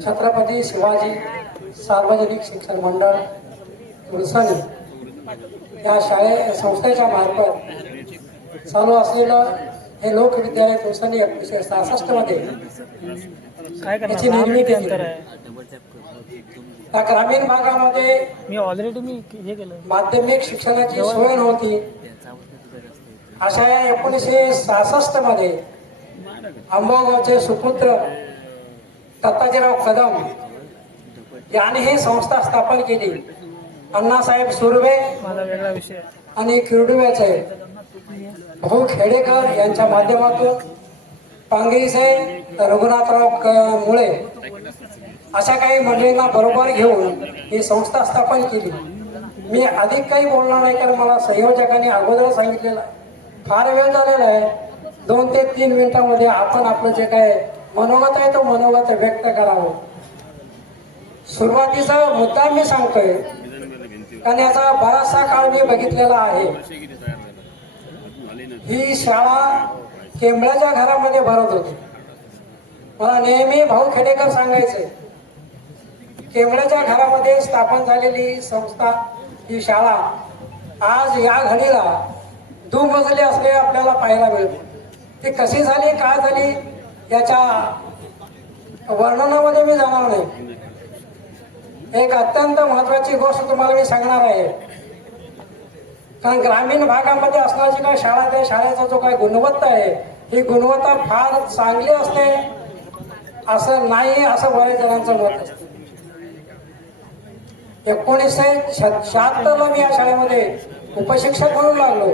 छत्रपती शिवाजी सार्वजनिक शिक्षण मंडळ तुळसणी या शाळे संस्थेच्या मार्फत चालू असलेलं हे लोकविद्यालय तुळसणी एकोणीसशे सहासष्टमध्ये काय याची करणार निर्मिती त्या ग्रामीण भागामध्ये मी ऑलरेडी मी हे केलं. माध्यमिक शिक्षणाची सोय नव्हती. अशा एकोणीसशे सहासष्टमध्ये अंबागावचे सुपुत्र दत्ताजीराव कदम यांनी ही संस्था स्थापन केली. अण्णासाहेब सुर्वे आणि किरडुव्याचे भाऊ खेडेकर यांच्या माध्यमातून पांगरीचे रघुनाथराव क- मुळे अशा काही मंडळींना बरोबर घेऊन ही संस्था स्थापन केली. मी अधिक काही बोलणार नाही कारण मला संयोजकांनी अगोदर सांगितलेलं. फार वेळ झालेला आहे. दोन ते तीन मिनिटांमध्ये आपण आपलं जे काय मनोगत आहे तो मनोगत व्यक्त करावं. सुरुवातीचा मुद्दा मी सांगतोय. कारण याचा बराचसा काळ मी बघितलेला आहे. ही शाळा केंबळ्याच्या घरामध्ये भरत होती. मला नेहमी भाऊ खेडेकर सांगायचे केंबळ्याच्या घरामध्ये स्थापन झालेली संस्था ही शाळा आज या घडीला दुमजली असले आपल्याला पाहायला मिळते. ते कशी झाली काय झाली याच्या वर्णनामध्ये मी जाणार नाही. एक अत्यंत महत्वाची गोष्ट तुम्हाला मी सांगणार आहे. कारण ग्रामीण भागामध्ये असणारी काय शाळा त्या शाळेचा जो काय गुणवत्ता आहे ही गुणवत्ता फार चांगली असते असं नाही असं बऱ्याच जणांचं मत असतं एकोणीसशे शहात्तरला मी या शाळेमध्ये उपशिक्षक म्हणून लागलो.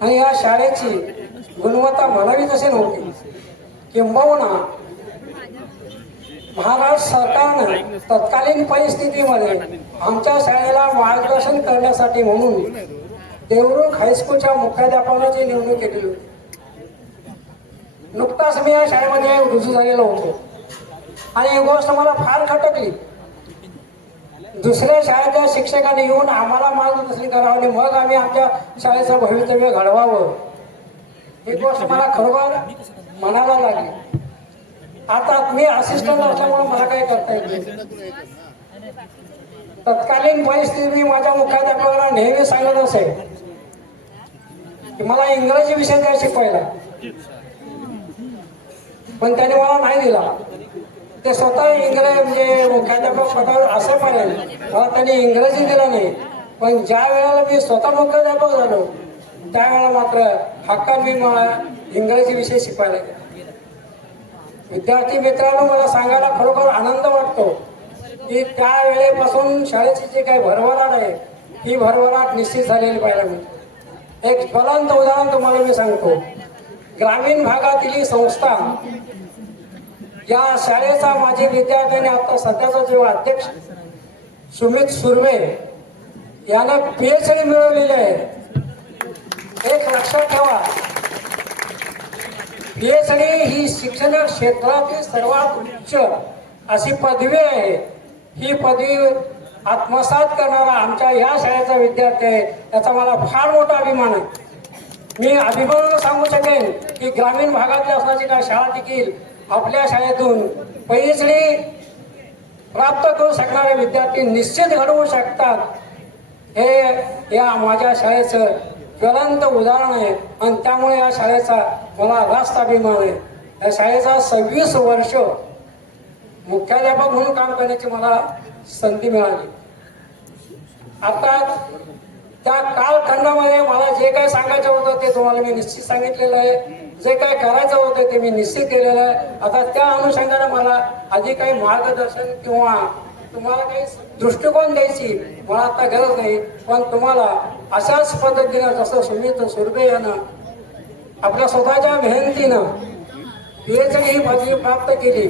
आणि या शाळेची गुणवत्ता म्हणावी तसे नव्हती. किंबहुना महाराष्ट्र सरकारनं तत्कालीन परिस्थितीमध्ये आमच्या शाळेला मार्गदर्शन करण्यासाठी म्हणून देवरुख हायस्कूलच्या मुख्याध्यापकाची नेमणूक केलेली होती. नुकताच मी या शाळेमध्ये रुजू झालेलो होतो. आणि ही गोष्ट मला फार खटकली. दुसऱ्या शाळेच्या शिक्षकांनी येऊन आम्हाला मार्गदर्शन करावं आणि मग आम्ही आमच्या शाळेचं भवितव्य घडवावं. ही गोष्ट मला खरोखर म्हणायला लागली. आता मी असिस्टंट असल्यामुळे मला काही करता येत तत्कालीन परिस्थिती मी माझ्या मुख्याध्यापकाला नेहमी सांगत असे. की मला इंग्रजी विषय द्या शिकवायला. पण त्याने मला नाही दिला. ते स्वतः इंग्रजी म्हणजे मुख्याध्यापक पदावर असेपर्यंत मला त्यांनी इंग्रजी दिला नाही. पण ज्या वेळेला मी स्वतः मुख्याध्यापक झालो त्यावेळेला मात्र हक्काबी मी मला इंग्रजी विषय शिकवायला गेला. विद्यार्थी मित्रांनो मला सांगायला खरोखर आनंद वाटतो की त्या वेळेपासून शाळेची जी काही भरभराट आहे ही भरभराट निश्चित झालेली पाहायला मिळते. एक ज्वलंत उदाहरण तुम्हाला मी सांगतो. ग्रामीण भागातील ही संस्था या शाळेचा माझे विद्यार्थ्यांनी आता सध्याचा जेव्हा अध्यक्ष सुमित सुर्वे यानं पीएचडी मिळवलेली आहे. एक लक्षात ठेवा. पीएचडी ही शिक्षण क्षेत्रातील सर्वात उच्च अशी पदवी आहे. ही पदवी आत्मसात करणारा आमच्या या शाळेचा विद्यार्थी आहे. याचा मला फार मोठा अभिमान आहे. मी अभिमानानं सांगू शकेन की ग्रामीण भागातल्या असण्याची काय शाळा देखील आपल्या शाळेतून पीएचडी प्राप्त करू शकणारे विद्यार्थी निश्चित घडवू शकतात. हे या माझ्या शाळेचं ज्वलंत उदाहरण आहे. आणि त्यामुळे या शाळेचा मला रास्त अभिमान आहे. या शाळेचा सव्वीस वर्ष मुख्याध्यापक म्हणून काम करण्याची मला संधी मिळाली. आता त्या कालखंडामध्ये मला जे काय सांगायचं होतं ते तुम्हाला मी निश्चित सांगितलेलं आहे. जे काय करायचं होतं ते मी निश्चित केलेलं आहे. आता त्या अनुषंगाने मला आधी काही मार्गदर्शन किंवा तुम्हाला काही दृष्टिकोन द्यायची मला आता गरज नाही. पण तुम्हाला अशाच पद्धतीनं जसं सुमित सुर्वे यानं आपल्या स्वतःच्या मेहनतीनं पीएचडी ही पदवी प्राप्त केली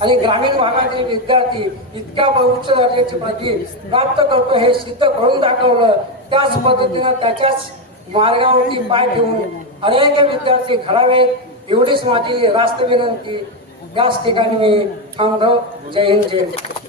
आणि ग्रामीण भागातील विद्यार्थी इतक्या उच्च दर्जाची पदवी प्राप्त करतो हे सिद्ध करून दाखवलं. त्याच पद्धतीनं त्याच्याच मार्गावरती पाय ठेवून अनेक विद्यार्थी घडावेत एवढीच माझी रास्त विनंती. याच ठिकाणी मी थांबतो जय हिंद जय हिंद